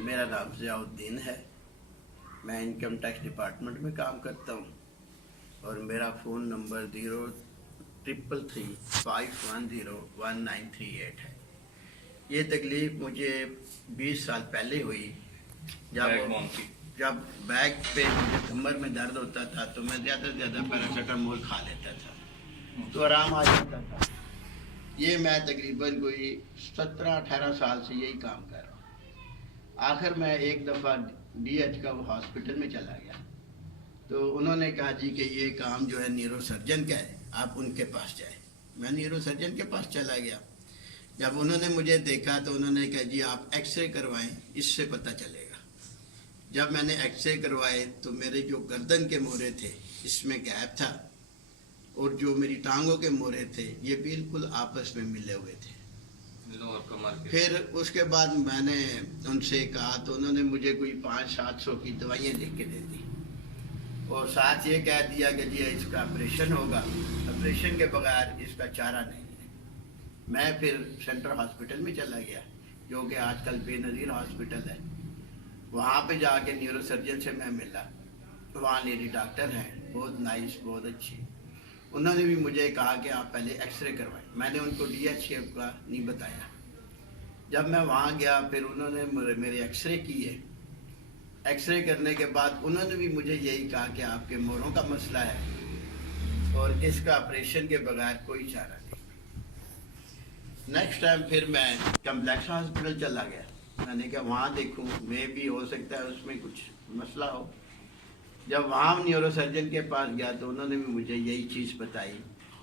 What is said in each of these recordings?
मेरा नाम ज़ियाउद्दीन है। मैं इनकम टैक्स डिपार्टमेंट में काम करता हूँ और मेरा फ़ोन नंबर 0333510198 है। ये तकलीफ़ मुझे 20 साल पहले हुई जब बैक पे मुझे कमर में दर्द होता था तो मैं ज़्यादा से ज़्यादा पैरासीटामोल खा लेता था तो आराम आ जाता था। ये मैं तकरीबन कोई 17-18 साल से यही काम कर रहा हूँ। आखिर मैं एक दफ़ा DH का हॉस्पिटल में चला गया तो उन्होंने कहा जी कि ये काम जो है न्यूरो सर्जन का है, आप उनके पास जाए। मैं न्यूरो सर्जन के पास चला गया। जब उन्होंने मुझे देखा तो उन्होंने कहा जी आप एक्सरे करवाएं, इससे पता चलेगा। जब मैंने एक्सरे करवाए तो मेरे जो गर्दन के मोरे थे इसमें गैप था और जो मेरी टांगों के मोरे थे ये बिल्कुल आपस में मिले हुए थे। फिर उसके बाद मैंने उनसे कहा तो उन्होंने मुझे कोई 500-700 की दवाइयाँ लिख के दे दी और साथ ये कह दिया कि जी इसका ऑपरेशन होगा, ऑपरेशन के बगैर इसका चारा नहीं है। मैं फिर सेंट्रल हॉस्पिटल में चला गया जो कि आजकल बेनज़ीर हॉस्पिटल है। वहाँ पे जाके न्यूरो सर्जन से मैं मिला। वहाँ लेडी डॉक्टर हैं, बहुत नाइस, बहुत अच्छी। उन्होंने भी मुझे कहा कि आप पहले एक्सरे करवाएं। मैंने उनको DH का नहीं बताया। जब मैं वहाँ गया फिर उन्होंने मेरे एक्सरे किए। एक्सरे करने के बाद उन्होंने भी मुझे यही कहा कि आपके मोरों का मसला है और इसका ऑपरेशन के बगैर कोई चारा नहीं। नेक्स्ट टाइम फिर मैं कम्प्लेक्स हॉस्पिटल चला गया। मैंने कहा वहाँ देखूँ, मैं भी हो सकता है उसमें कुछ मसला हो। जब वहाँ न्यूरो सर्जन के पास गया तो उन्होंने भी मुझे यही चीज़ बताई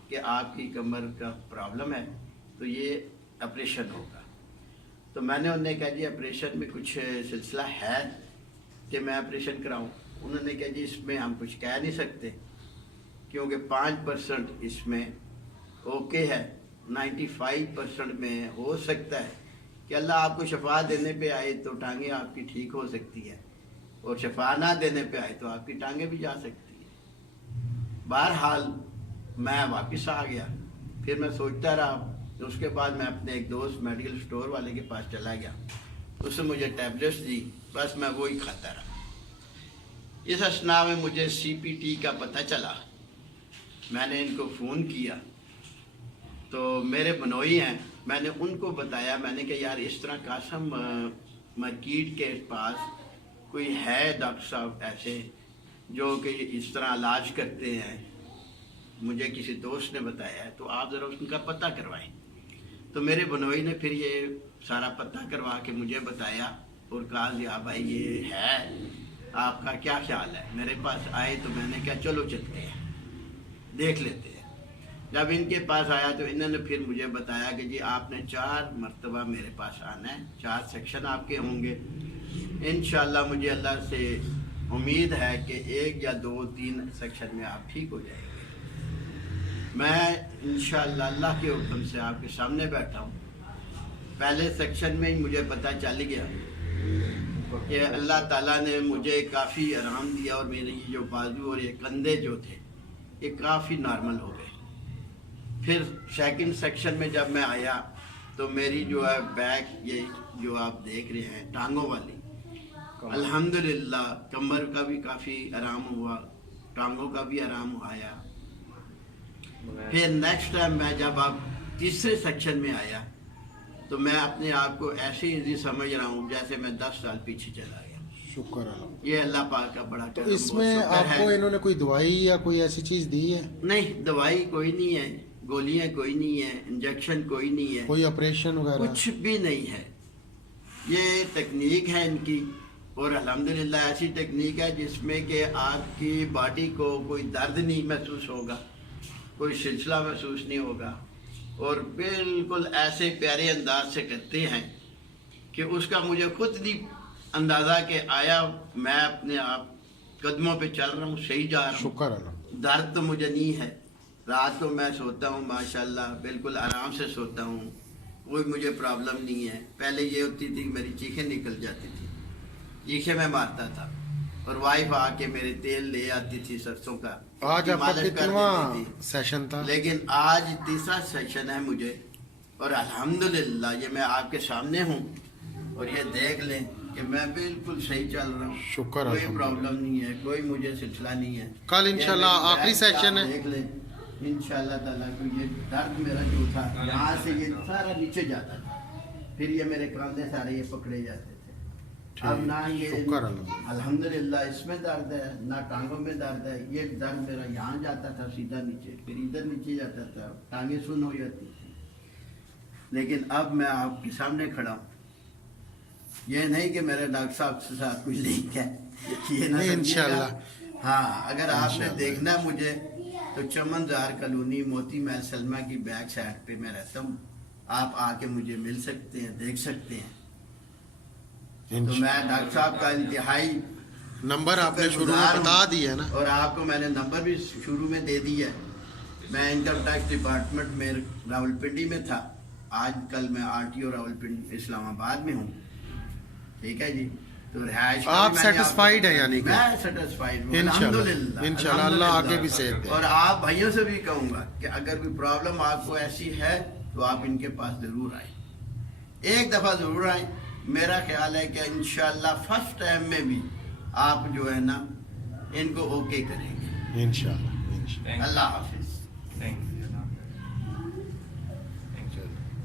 कि आपकी कमर का प्रॉब्लम है तो ये ऑपरेशन होगा। तो मैंने उन्हें कहा जी ऑपरेशन में कुछ सिलसिला है कि मैं ऑपरेशन कराऊं। उन्होंने कहा जी इसमें हम कुछ कह नहीं सकते क्योंकि 5% इसमें ओके है, 95% में हो सकता है कि अल्लाह आपको शफा देने पे आए तो टांगें आपकी ठीक हो सकती है और शफा ना देने पे आए तो आपकी टांगें भी जा सकती है। बहरहाल मैं वापस आ गया। फिर मैं सोचता रहा तो उसके बाद मैं अपने एक दोस्त मेडिकल स्टोर वाले के पास चला गया। उसने मुझे टैबलेट्स दी, बस मैं वही खाता रहा। इस असना में मुझे CPT का पता चला। मैंने इनको फ़ोन किया तो मेरे बनोई हैं, मैंने उनको बताया। मैंने कहा यार इस तरह कासम मार्केट के पास कोई है डॉक्टर साहब ऐसे जो कि इस तरह इलाज करते हैं, मुझे किसी दोस्त ने बताया है, तो आप ज़रा उनका पता करवाएं। तो मेरे बनोई ने फिर ये सारा पता करवा के मुझे बताया और कहा या भाई ये है, आपका क्या ख्याल है। मेरे पास आए तो मैंने कहा चलो चलते हैं, देख लेते हैं। जब इनके पास आया तो इन्होंने फिर मुझे बताया कि जी आपने 4 मरतबा मेरे पास आना है, 4 सेक्शन आपके होंगे। इंशाल्लाह मुझे अल्लाह से उम्मीद है कि 1 या 2-3 सेक्शन में आप ठीक हो जाएंगे। मैं इंशाल्लाह अल्लाह के हुक्म से आपके सामने बैठा हूँ। पहले सेक्शन में ही मुझे पता चल गया कि अल्लाह ताला ने मुझे काफ़ी आराम दिया और मेरे ये जो बाजू और ये कंधे जो थे ये काफ़ी नॉर्मल हो गए। फिर सेकंड सेक्शन में जब मैं आया तो मेरी जो है बैक, ये जो आप देख रहे हैं टांगों वाली, अल्हम्दुलिल्लाह कमर का भी काफ़ी आराम हुआ, टांगों का भी आराम आया। फिर नेक्स्ट टाइम मैं जब आप तीसरे सेक्शन में आया तो मैं अपने आप को ऐसे ही समझ रहा हूँ जैसे मैं 10 साल पीछे चला गया। शुक्र है। ये अल्लाह पाक का बड़ा तो इसमें आपको इन्होंने कोई दवाई या कोई ऐसी चीज़ दी है? नहीं, दवाई कोई नहीं है, गोलियां कोई नहीं है, इंजेक्शन कोई नहीं है, कोई ऑपरेशन वगैरह कुछ भी नहीं है। ये तकनीक है इनकी और अल्हम्दुलिल्लाह ऐसी तकनीक है जिसमें कि आपकी बॉडी को कोई दर्द नहीं महसूस होगा, कोई सिलसिला महसूस नहीं होगा और बिल्कुल ऐसे प्यारे अंदाज से करते हैं कि उसका मुझे खुद नहीं अंदाज़ा के आया। मैं अपने आप कदमों पे चल रहा हूँ, सही जा रहा हूँ। शुक्र है। दर्द तो मुझे नहीं है। रात को मैं सोता हूँ माशाल्लाह बिल्कुल आराम से सोता हूँ, कोई मुझे प्रॉब्लम नहीं है। पहले ये होती थी मेरी चीखें निकल जाती थी, चीखें मैं मारता था और वाइफ आके मेरे तेल ले आती थी सरसों का। आज आपका कितवां सेशन था? लेकिन आज तीसरा सेशन है मुझे और अल्हम्दुलिल्लाह ये मैं आपके सामने हूँ اور یہ دیکھ لیں کہ میں بالکل صحیح چل رہا ہوں, شکر کوئی الحمدللہ. پرابلم نہیں ہے, کوئی مجھے سلسلہ نہیں ہے. کل انشاءاللہ یہ آخری بیک سیکشن آپ ہے. دیکھ لیں انشاءاللہ تعالیٰ کو. یہ درد میرا جو تھا یہاں سے یہ سارا نیچے جاتا تھا, پھر یہ میرے کاندھے سارے یہ پکڑے جاتے تھے. اب نہ یہ شکر الحمدللہ. الحمدللہ اس میں درد ہے, نہ ٹانگوں میں درد ہے. یہ درد میرا یہاں جاتا تھا سیدھا نیچے, پھر ادھر نیچے جاتا تھا, ٹانگیں سن ہو جاتی تھی. لیکن اب میں آپ کے سامنے کھڑا ہوں. یہ نہیں کہ میرے ڈاکٹر صاحب کے ساتھ کچھ لنک ہے, یہ نہ نہیں، سمجھیے گا. انشاءاللہ. ہاں, اگر آپ نے انشاءاللہ. دیکھنا مجھے تو چمن زار کالونی موتی محل سلمہ کی بیک سائڈ پہ میں رہتا ہوں. آپ آ کے مجھے مل سکتے ہیں, دیکھ سکتے ہیں. تو میں ڈاکٹر صاحب کا انتہائی نمبر آپ نے شروع میں بتا دیا ہے نا. اور آپ کو میں نے نمبر بھی شروع میں دے دیا ہے. میں انکم ٹیکس ڈپارٹمنٹ میں راولپنڈی میں تھا, آج کل میں RTO راولپنڈی اسلام آباد میں ہوں. ٹھیک ہے جی. تو رہائش آپ سیٹسفائیڈ ہیں یعنی کہ میں سیٹسفائیڈ ہوں انشاءاللہ. الحمدللہ. انشاءاللہ اللہ آگے بھی صحت دے. اور آپ بھائیوں سے بھی کہوں گا کہ اگر کوئی پرابلم آپ کو ایسی ہے تو آپ ان کے پاس ضرور آئیں, ایک دفعہ ضرور آئیں. میرا خیال ہے کہ انشاءاللہ فرسٹ ٹائم میں بھی آپ جو ہے نا ان کو اوکے کریں گے انشاءاللہ. اللہ حافظ. Thank you.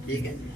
ٹھیک ہے جی.